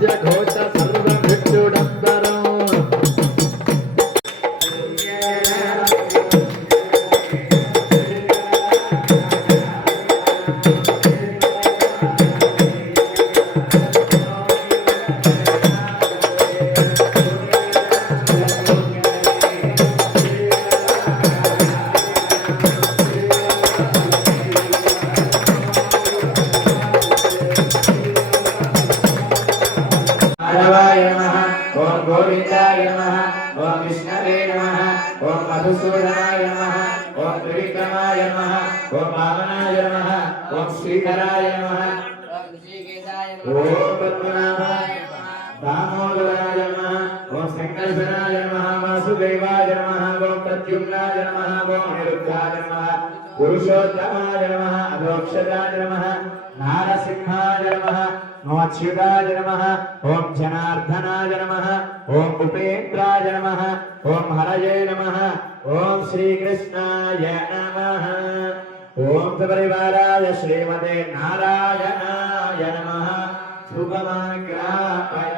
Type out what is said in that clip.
Yeah, go. शिवाय नमः। ॐ गोविन्दाय नमः। ॐ विष्णवे नमः। ॐ मधुसूदनाय नमः। ॐ त्रिविक्रमाय नमः। ॐ पावनाय नमः। ॐ श्रीधराय नमः। ॐ पद्मनाभाय दामोदराय नमः। ॐ शंकरसनाय नमः। వాసుదేవాయ నమః ఓం ప్రద్యుమ్నాయ నమః ఓం నిరుద్ధాయ నమః పురుషోత్తమాయ నమః అధోక్షజాయ నమః నారసింహాయ నమః నోచ్యుతాయ నమః ఓం జనార్దనాయ నమః ఓం ఉపేంద్రాయ నమః ఓం హరయే నమః ఓం శ్రీకృష్ణాయ నమః ఓం సపరివారాయ శ్రీమతే నారాయణాయ నమః శుభమాగ్రాపయ